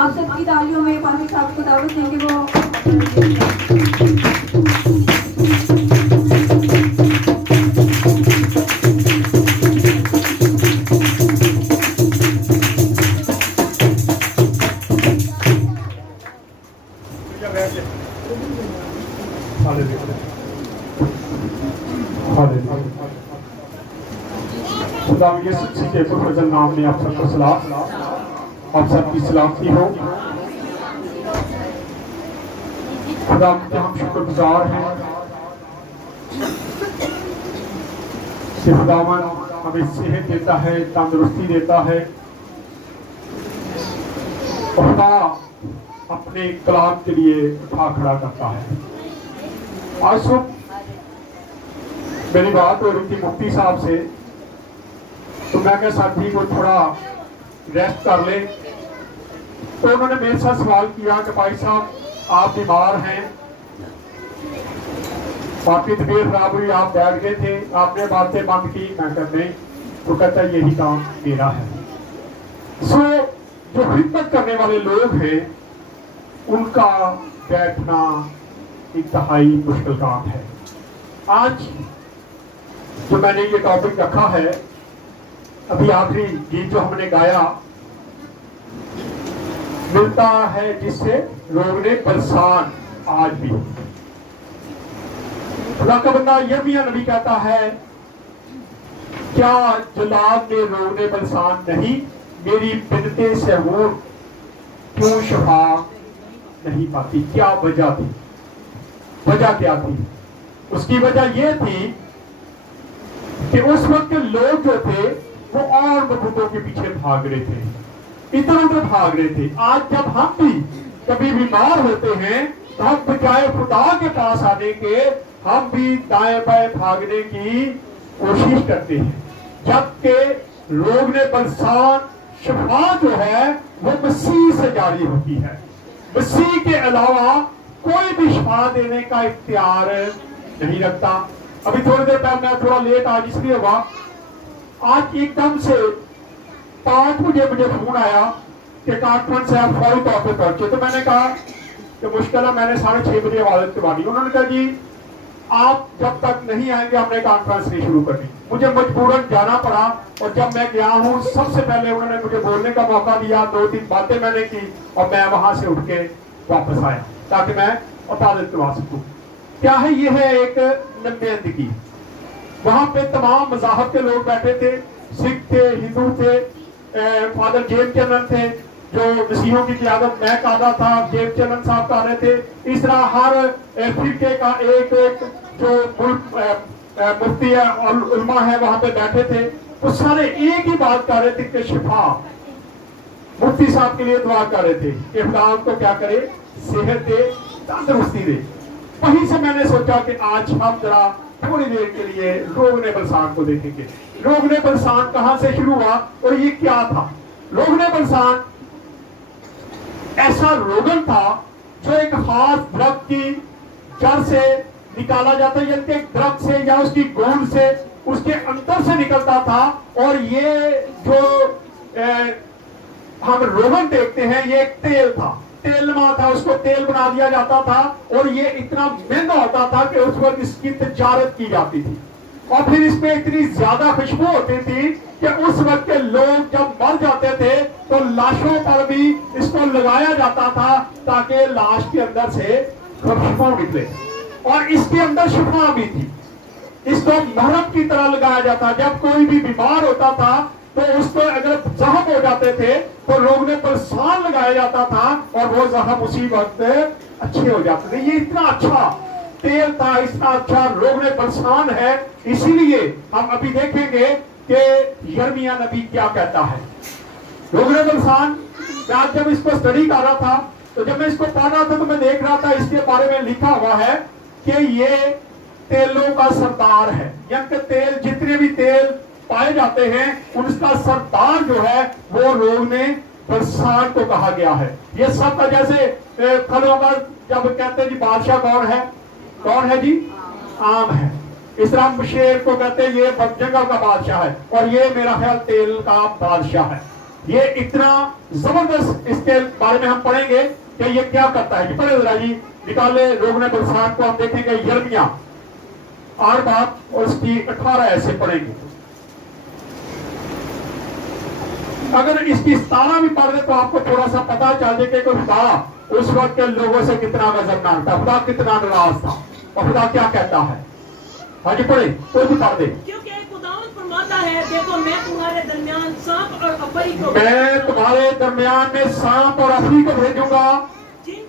آپ سب کی تالیوں میں پادری صاحب کو دعوت دیں کہ وہ خدا یسوع کے پرفضل نام میں آپ سب کو سلام، آپ سب کی سلامتی ہو۔ خدا کے ہم شکر گزار ہیں کہ خداوند ہمیں صحت دیتا ہے، تندرستی دیتا ہے۔ خدا اپنے کلام کے لیے اٹھا کھڑا کرتا ہے۔ آج صبح میری بات ہو رہی تھی مفتی صاحب سے، تو میں کہا ساتھی کو تھوڑا ریسٹ کر لیں، تو انہوں نے میرے ساتھ سوال کیا کہ بھائی صاحب آپ بیمار ہیں، آپ کی طبیعت خراب ہوئی، آپ بیٹھ گئے تھے، آپ نے باتیں بند کی۔ میں کہا نہیں، تو کہتا ہے یہی کام میرا ہے۔ جو خدمت کرنے والے لوگ ہیں ان کا بیٹھنا انتہائی مشکل کام ہے۔ آج جو میں نے یہ ٹاپک رکھا ہے، ابھی آخری گیت جو ہم نے گایا، ملتا ہے جس سے روغنے برسان آج بھی۔ خدا کا بندہ یرمیہ نبی کہتا ہے، کیا جلاد میں روغنے برسان نہیں، میری بنتے سے وہ کیوں شفا نہیں پاتی؟ کیا وجہ تھی؟ وجہ کیا تھی؟ اس کی وجہ یہ تھی کہ اس وقت کے لوگ جو تھے وہ اور بتوں کے پیچھے بھاگ رہے تھے، ادھر ادھر بھاگ رہے تھے۔ آج جب ہم بھی کبھی بیمار ہوتے ہیں تو ہم بجائے خدا کے پاس آنے کے ہم بھی دائیں بائیں بھاگنے کی کوشش کرتے ہیں، جبکہ روغنے برسان شفا جو ہے وہ مسیح سے جاری ہوتی ہے۔ مسیح کے علاوہ کوئی بھی شفا دینے کا اختیار نہیں رکھتا۔ ابھی تھوڑی دیر پہلے میں تھوڑا لیٹ آج اس لیے ہوا، آج ایک دم سے 5 بجے مجھے فون آیا کہ کانفرنس ہے، آپ فوری طور پہ پہنچے۔ تو میں نے کہا کہ مشکل ہے، میں نے 6:30 بجے عبادت کروا دی۔ انہوں نے کہا جی آپ جب تک نہیں آئیں گے ہم نے کانفرنس نہیں شروع کرنی۔ مجھے مجبوراً جانا پڑا، اور جب میں گیا ہوں سب سے پہلے انہوں نے مجھے بولنے کا موقع دیا، 2-3 باتیں میں نے کی، اور میں وہاں سے اٹھ کے واپس آیا تاکہ میں عبادت کروا سکوں۔ کیا ہے؟ یہ ہے ایک نمائندگی۔ وہاں پہ تمام مذاہب کے لوگ بیٹھے تھے، سکھ تھے، ہندو تھے، فادر جیمز چنن تھے جو مسیحوں کی قیادت میں کر رہا تھا، جیمز چنن صاحب کر رہے تھے۔ اس طرح ہر فرقے کا ایک جو مفتی اور علماء ہیں وہاں پہ بیٹھے تھے، وہ سارے ایک ہی بات کر رہے تھے کہ شفا، مفتی صاحب کے لیے دعا کر رہے تھے کہ خدا ان کو کیا کرے، صحت دے، تندرستی دے۔ وہیں سے میں نے سوچا کہ آج ہم ذرا تھوڑی دیر کے لیے روغنے برسان کو دیکھیں گے۔ روغنے برسان کہاں سے شروع ہوا اور یہ کیا تھا؟ روغنے برسان ایسا روغن تھا جو ایک خاص درخت کی جڑ سے نکالا جاتا ہے، یعنی کہ ایک درخت سے یا اس کی گوند سے، اس کے اندر سے نکلتا تھا۔ اور یہ جو ہم روغن دیکھتے ہیں یہ ایک تیل تھا، تیل نما تھا، اس کو تیل بنا دیا جاتا تھا، اور یہ اتنا مہنگا ہوتا تھا کہ اس وقت اس کی تجارت کی جاتی تھی، اور پھر اس میں اتنی زیادہ خوشبو ہوتی تھی کہ اس وقت کے لوگ جب مر جاتے تھے تو لاشوں پر بھی اس کو لگایا جاتا تھا تاکہ لاش کے اندر سے خوشبو نکلے، اور اس کے اندر شفا بھی تھی۔ اس کو محرم کی طرح لگایا جاتا، جب کوئی بھی بیمار ہوتا تھا تو اس کو اگر زخم ہو جاتے تھے تو روغنے برسان لگایا جاتا تھا اور وہ زخم اسی وقت اچھے ہو جاتے تھے۔ یہ اتنا اچھا تیل تھا، اتنا اچھا روغنے برسان ہے۔ اسی لیے ہم ابھی دیکھیں گے کہ یرمیہ نبی کیا کہتا ہے۔ روغنے برسان، آج جب اس کو اسٹڈی کر رہا تھا تو جب میں اس کو پڑھ رہا تھا تو میں دیکھ رہا تھا اس کے بارے میں لکھا ہوا ہے کہ یہ تیلوں کا سردار ہے، یعنی کہ تیل، جتنے بھی تیل پائے جاتے ہیں ان کا سردار جو ہے وہ روغنے برسان کو کہا گیا ہے۔ یہ سب کا جیسے پھلوں کا جب کہتے ہیں جی بادشاہ کون ہے جی؟ آم ہے۔ اس طرح شیر کو کہتے ہیں یہ جنگل کا بادشاہ ہے، اور یہ میرا خیال تیل کا بادشاہ ہے۔ یہ اتنا زبردست اس کے بارے میں ہم پڑھیں گے کہ یہ کیا کرتا ہے. پڑھے ذرا جی, نکالے روغن بلسان کو. ہم دیکھیں گے یرمیہ 8 باب اور اس کی 18 ایسے پڑھیں گے. اگر اس کی 17 بھی پڑھ دے تو آپ کو تھوڑا سا پتا چل جائے کہ خدا اس وقت کے لوگوں سے کتنا غضبناک تھا, خدا کتنا ناراض تھا اور خدا کیا کہتا ہے. ہاں جی پڑھے, کوئی بھی پڑھ دے. کیونکہ خداوند فرماتا ہے, دیکھو میں تمہارے درمیان سانپ اور افری کو میں تمہارے درمیان میں سانپ اور افری کو بھیجوں گا, جن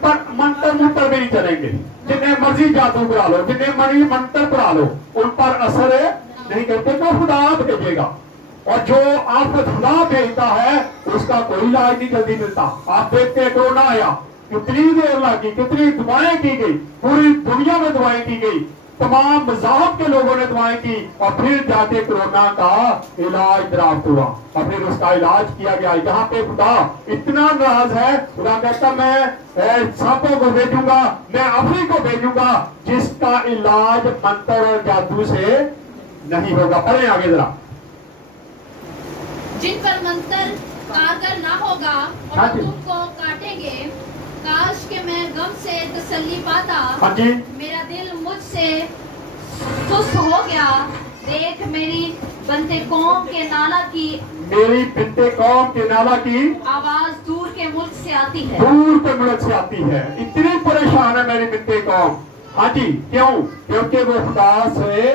پر منتر بھی نہیں چلیں گے. جنہیں مرضی جادو کرا لو, جنہیں مرضی منتر کرا لو, ان پر اثر نہیں کرتے. تو خدا بھیجے گا, اور جو آفت خدا بھیجتا ہے اس کا کوئی علاج نہیں جلدی ملتا. آپ دیکھتے ہیں کورونا آیا, کتنی دیر لگی, کتنی دعائیں کی گئی, پوری دنیا میں دعائیں کی گئی, تمام مذاہب کے لوگوں نے دعائیں کی, اور پھر جا کے کورونا کا علاج دریافت ہوا اور پھر اس کا علاج کیا گیا. یہاں پہ خدا اتنا ناراض ہے, خدا کہتا میں سانپوں کو بھیجوں گا, میں افری کو بھیجوں گا, جس کا علاج منتر اور جادو سے نہیں ہوگا. پڑھیں آگے ذرا. جن پر منتر کارگر نہ ہوگا اور تم کو کاٹیں گے. کاش کہ میں غم سے تسلی پاتا, ہاں جی, میرا دل مجھ سے سست ہو گیا. دیکھ میری بنتے قوم کے نالا کی, میری بنتے قوم کے نالا کی آواز دور کے ملک سے آتی ہے. دور کے ملک سے آتی ہے. اتنی پریشان ہے میری بنتے قوم. ہاں جی, کیوں؟ کیونکہ وہ خدا سے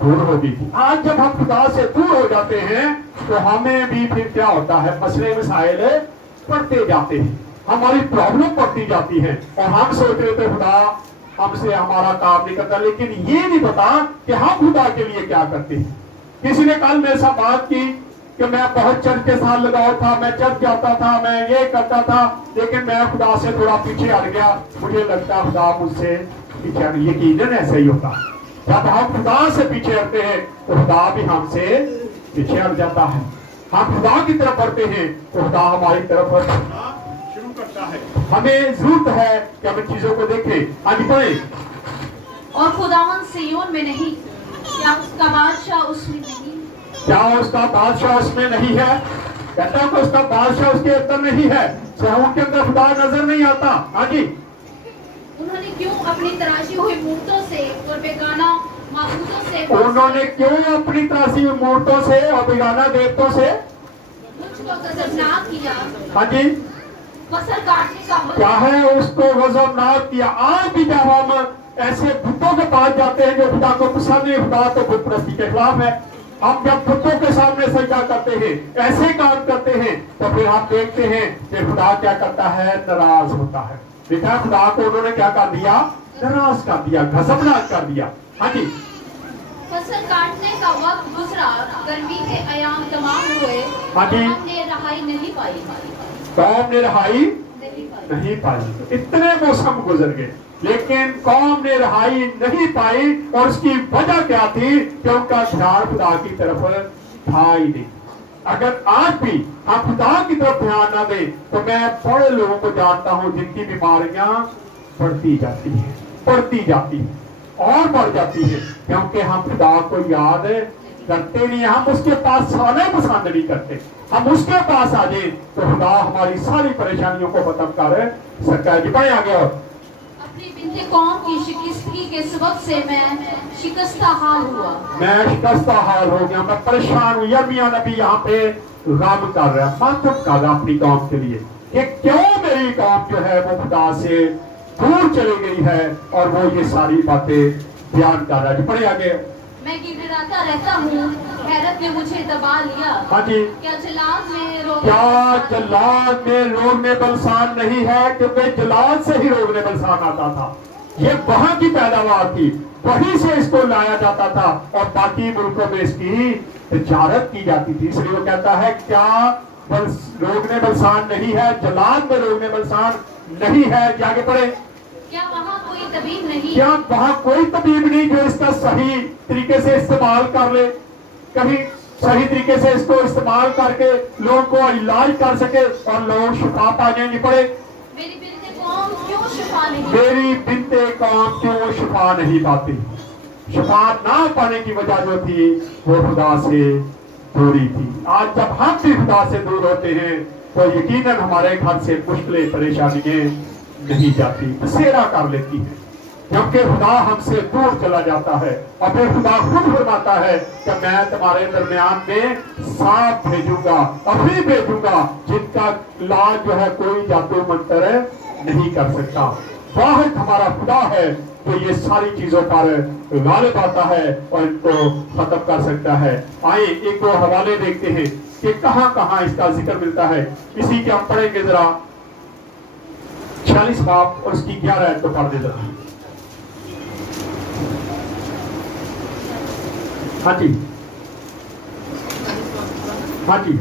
دور ہو گئی تھی. آج جب ہم خدا سے دور ہو جاتے ہیں تو ہمیں بھی پھر کیا ہوتا ہے, مسئلے مسائل پڑھتے جاتے ہیں, ہماری پرابلم پڑتی جاتی ہے, اور ہم سوچ رہے تھے خدا ہم سے ہمارا کام نہیں کرتا, لیکن یہ نہیں پتا کہ ہم خدا کے لیے کیا کرتے ہیں. کسی نے کل میرے ساتھ بات کی کہ میں بہت چرچ کے ساتھ لگاؤ تھا, میں چرچ جاتا تھا, میں یہ کرتا تھا, لیکن میں خدا سے تھوڑا پیچھے ہٹ گیا. مجھے لگتا خدا مجھ سے پیچھے ہٹ. یقیناً ایسا ہی ہوتا, جب ہم خدا سے پیچھے ہٹتے ہیں تو خدا بھی ہم سے پیچھے ہٹ جاتا ہے. ہم خدا کی طرف بڑھتے ہیں تو خدا ہماری طرف بڑھنا شروع کرتا ہے. ہمیں ضرورت ہے کہ ہم ان چیزوں کو دیکھیں. آگے پڑھیں. اور خداوند سیون میں نہیں, کیا اس کا بادشاہ اس میں نہیں, کیا اس کا بادشاہ اس میں نہیں ہے؟ کہتا ہے کہ اس کا بادشاہ اس کے اندر نہیں ہے. صہیون کے اندر خدا نظر نہیں آتا. ہاں جی, انہوں نے کیوں اپنی تراشی ہوئی مورتوں سے اور بیگانہ معبودوں سے, انہوں نے کیوں اپنی تراسی ہوئی مورتوں سے اور بیگانہ دیوتوں سے مجھ کو غضبناک کیا. ہاں جی, فصل کاٹنے کا حکم, کیا ہے اس کو غضبناک کیا. آج بھی جب ہم ایسے بتوں کے پاس جاتے ہیں جو خدا کو پسند نہیں, خدا تو بت پرستی کے خلاف ہے. ہم جب بتوں کے سامنے سجدہ کرتے ہیں, ایسے کام کرتے ہیں, تو پھر ہم دیکھتے ہیں کہ خدا کیا کرتا ہے, ناراض ہوتا ہے. دیکھا خدا کو انہوں نے کیا کر دیا, ناراض کر دیا, غضبناک کر دیا. ہاں جی, فصل کاٹنے کا وقت گزرا, گرمی کے ایام تمام ہوئے, ہاں جی, ہم نے رہائی نہیں پائی. قوم نے رہائی نہیں پائی. اتنے موسم گزر گئے لیکن قوم نے رہائی نہیں پائی, اور اس کی وجہ کیا تھی کہ ان کا دھیان خدا کی طرف تھا ہی نہیں. اگر آج بھی ہم خدا کی طرف دھیان نہ دیں تو میں بڑے لوگوں کو جانتا ہوں جن کی بیماریاں بڑھتی جاتی ہیں اور بڑھ جاتی ہیں, کیونکہ ہم خدا کو یاد کرتے نہیں. ہم اس کے پاس آنا پسند نہیں کرتے. ہم اس کے پاس آ جائیں تو خدا ہماری ساری پریشانیوں کو ختم کر سکتا ہے. جی بھائی آگے. اور اپنی بنت قوم کی شکستگی کے سبب سے میں شکستہ حال ہوا, میں شکستہ حال ہو گیا, میں پریشان ہوں. یرمیہ نبی یہاں پہ غم کر رہا ہے, ماتم کر رہا ہے اپنی قوم کے لیے کہ کیوں میری قوم جو ہے وہ خدا سے دور چلی گئی ہے, اور وہ یہ ساری باتیں بیان کر رہا ہے. جی پڑھیں آگے. میں گڑگڑاتا رہتا ہوں, حیرت نے مجھے دبا لیا. ہاں جی, کیا جلاد میں روغن بلسان نہیں ہے, کیونکہ جلاد سے ہی روغن بلسان آتا تھا. یہ وہاں کی پیداوار تھی, وہیں سے اس کو لایا جاتا تھا, اور باقی ملکوں میں اس کی تجارت کی جاتی تھی. اس لیے وہ کہتا ہے کیا روغن بلسان نہیں ہے, جلاد میں روغن بلسان نہیں ہے. جی آگے پڑھیں. کیا وہاں کوئی طبیب نہیں, کیا وہاں کوئی طبیب نہیں جو اس کا صحیح طریقے سے استعمال کر لے, کبھی صحیح طریقے سے اس کو استعمال کر کے لوگوں کو علاج کر سکے اور لوگ شفا پا جائیں. گے پڑے. میری بنت قوم کیوں شفا نہیں, میری بنت قوم کیوں شفا نہیں پاتی. شفا نہ پانے کی وجہ جو تھی وہ خدا سے دوری تھی. آج جب ہم بھی خدا سے دور ہوتے ہیں تو یقیناً ہمارے گھر سے مشکلیں پریشانیاں نہیں جاتی, بسیرا کر لیتی ہیں, کیونکہ خدا ہم سے دور چلا جاتا ہے. اور پھر خدا خود فرماتا ہے کہ میں تمہارے درمیان میں سانپ بھیجوں گا, ابھی بھیجوں گا, جن کا علاج جو ہے کوئی جادو منتر نہیں کر سکتا. واحد ہمارا خدا ہے جو یہ ساری چیزوں پر غالب آتا ہے اور ان کو ختم کر سکتا ہے. آئیں ایک دو حوالے دیکھتے ہیں کہ کہاں کہاں اس کا ذکر ملتا ہے. اسی کے ہم پڑھیں گے ذرا 46 باب اور اس کی 11 آیت کو پڑھ دے ذرا. ہاں جی, ہاں جی.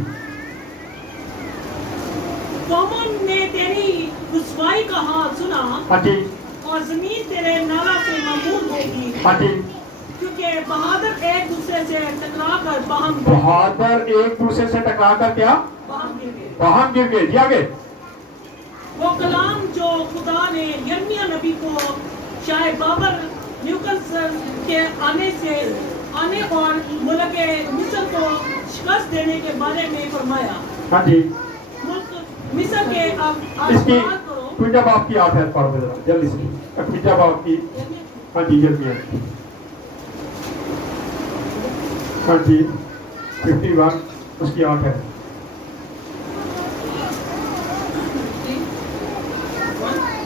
قوموں نے تیری رسوائی کا حال سنا, ہاں جی, اور زمین تیرے نالا سے معمور ہوگی, ہاں جی. کیونکہ بہادر ایک دوسرے سے ٹکرا کر باہم بہادر ایک دوسرے سے ٹکرا کر کیا باہم گر گئے. باہم گر گئے. جی آگے. وہ کلام جو خدا نے یرمیا نبی کو شاہ بابر نیوکلسر کے آنے اور ملک مصر کو شکست دینے کے بارے میں فرمایا. ہاں جی. ملک مصر کے اب اس کی آسمان کرو. کوئٹہ باب کی 8 آیت پڑھ دے ذرا جلدی سے. کوئٹہ باب کی, ہاں جی, جلدی. ہاں جی 51 اس کی 8 ہے.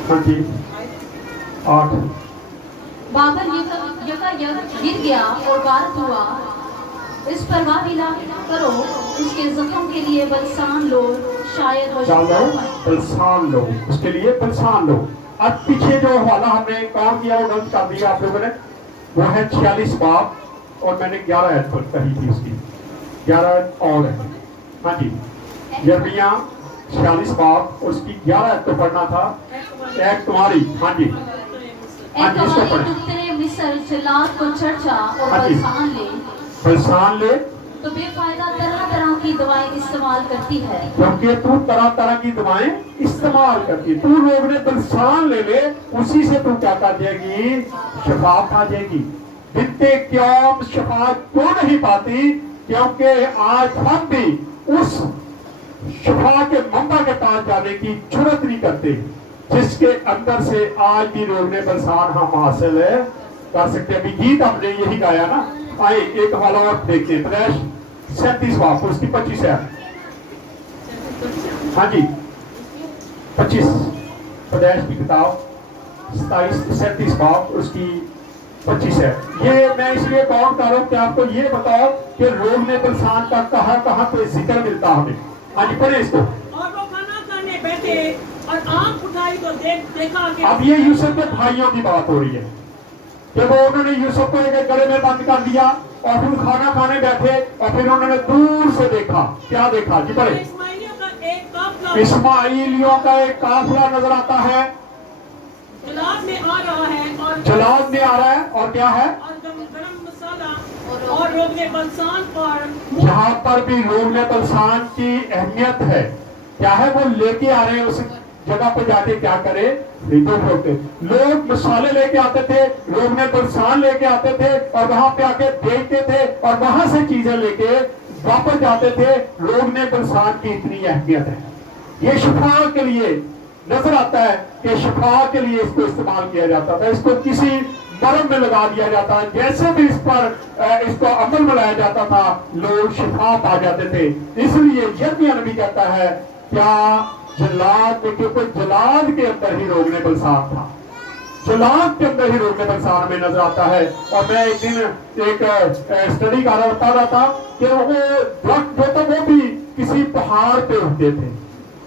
ہاں جی 8. بابر یکا گر گیا اور غارت ہوا, اس پر واویلا کرو, اس کے زخم کے لیے بلسان لو, شاید وہ شفا پائے. بلسان لو, اس کے لیے بلسان لو. اب پیچھے جو حوالہ ہم نے کام کیا وہ غلط کر دیا آپ لوگوں نے, وہ ہے 46 باب اور میں نے 11 آیت پر کہی تھی, اس کی 11 آیت اور ہے. ہاں جی, یرمیا 46 باب اور اس کی 11 آیت کو پڑھنا تھا. ایک تمہاری, ہاں جی, اے تمہاری دخترے مصر جلاد کو چرچا اور بلسان لے. بلسان لے تو بے فائدہ طرح طرح کی دوائیں استعمال کرتی ہے, کیونکہ تو طرح طرح کی دوائیں استعمال کرتی ہے. تو لوگ نے بلسان لے لے, اسی سے تو کیا کر جائے گی, شفا پا جائے گی. بنتے قیام شفا کیوں نہیں پاتی, کیونکہ آج ہم بھی اس شفا کے منبع کے پاس جانے کی جرات نہیں کرتے جس کے اندر سے آج بھی لوگ نے بلسان ہم حاصل کر سکتے ہیں. ابھی گیت ہم نے یہی گایا نا. آئے ایک حوالہ اور دیکھتے ہیں. پیدائش 37 باب اس کی 25 ہے. ہاں جی 25 پیدائش کی کتاب 37 باب اس کی 25 ہے. یہ میں اس لیے کون کر رہا ہوں کہ آپ کو یہ بتاؤ کہ لوگ نے بلسان کا کہاں کہاں پہ ذکر ملتا ہمیں. ہاں جی پڑھیں اس کو. اور وہ کھانا کھانے بیٹھے اور آنکھ اٹھائی تو دیکھا کہ اب یہ یوسف کے بھائیوں کی بات ہو رہی ہے کہ وہ انہوں نے یوسف کو ایک گڑے میں بند کر دیا اور پھر کھانا کھانے بیٹھے اور پھر انہوں نے دور سے دیکھا. کیا دیکھا جی پڑھیں. اسماعیلیوں کا ایک قافلہ اسماعیلیوں کا ایک قافلہ نظر آتا ہے, جلاد میں آ رہا ہے, اور جلاد میں آ رہا ہے, اور کیا ہے, اور گرم مسالہ اور روغن بلسان پر. جہاں پر بھی روغن بلسان کی اہمیت ہے, کیا ہے, وہ لے کے آ رہے ہیں. اس جگہ پہ جا کے کیا کرے, لوگ مسالے لے کے آتے تھے, روغن بلسان لے کے آتے تھے اور وہاں پہ آ کے دیکھتے تھے اور وہاں سے چیزیں لے کے واپس جاتے تھے. روغن بلسان کی اتنی اہمیت ہے. یہ شفا کے لیے نظر آتا ہے کہ شفا کے لیے اس کو استعمال کیا جاتا تھا. اس کو کسی مرم میں لگا دیا جاتا, جیسے بھی اس پر اس کو عمل میں لایا جاتا تھا لوگ شفا پا جاتے تھے. اس لیے یرمیا نبی کہتا ہے کیا جلاد, کیونکہ جلاد کے اندر ہی روغن بلسان تھا, جلاد کے اندر ہی روغن بلسان ہمیں نظر آتا ہے. اور میں ایک دن ایک اسٹڈی کر رہا تھا کہ وہ درخت جو تھا وہ بھی کسی پہاڑ پہ ہوتے تھے,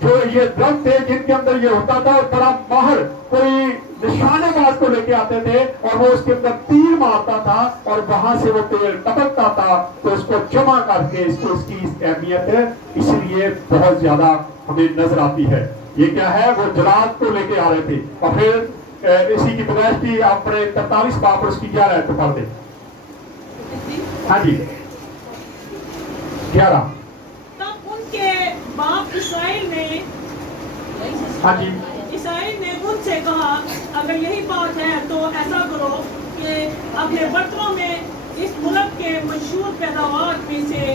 جو یہ درخت تھے جن کے اندر یہ ہوتا تھا, اور بڑا ماہر کوئی نشانے باز کو لے کے آتے تھے اور وہ اس کے اندر تیر مارتا تھا اور وہاں سے وہ تیر ٹپکتا تھا تو اس کو جمع کر کے اس کو اس کی اہمیت ہے اس لیے بہت زیادہ ہمیں نظر آتی ہے. یہ کیا ہے, وہ جلاد کو لے کے آ رہے تھے. اور پھر اسی کی پیدائش کی آپ پڑھیں 43 باب اور اس کی 11 آیت پڑھ دیں. ہاں جی 11. تب ان کے باپ اسرائیل نے ہاں جی اسرائیل نے ان سے کہا اگر یہی بات ہے تو ایسا کرو کہ اپنے برتنوں میں اس ملک کے مشہور پیداوار میں سے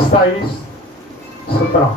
27, 17।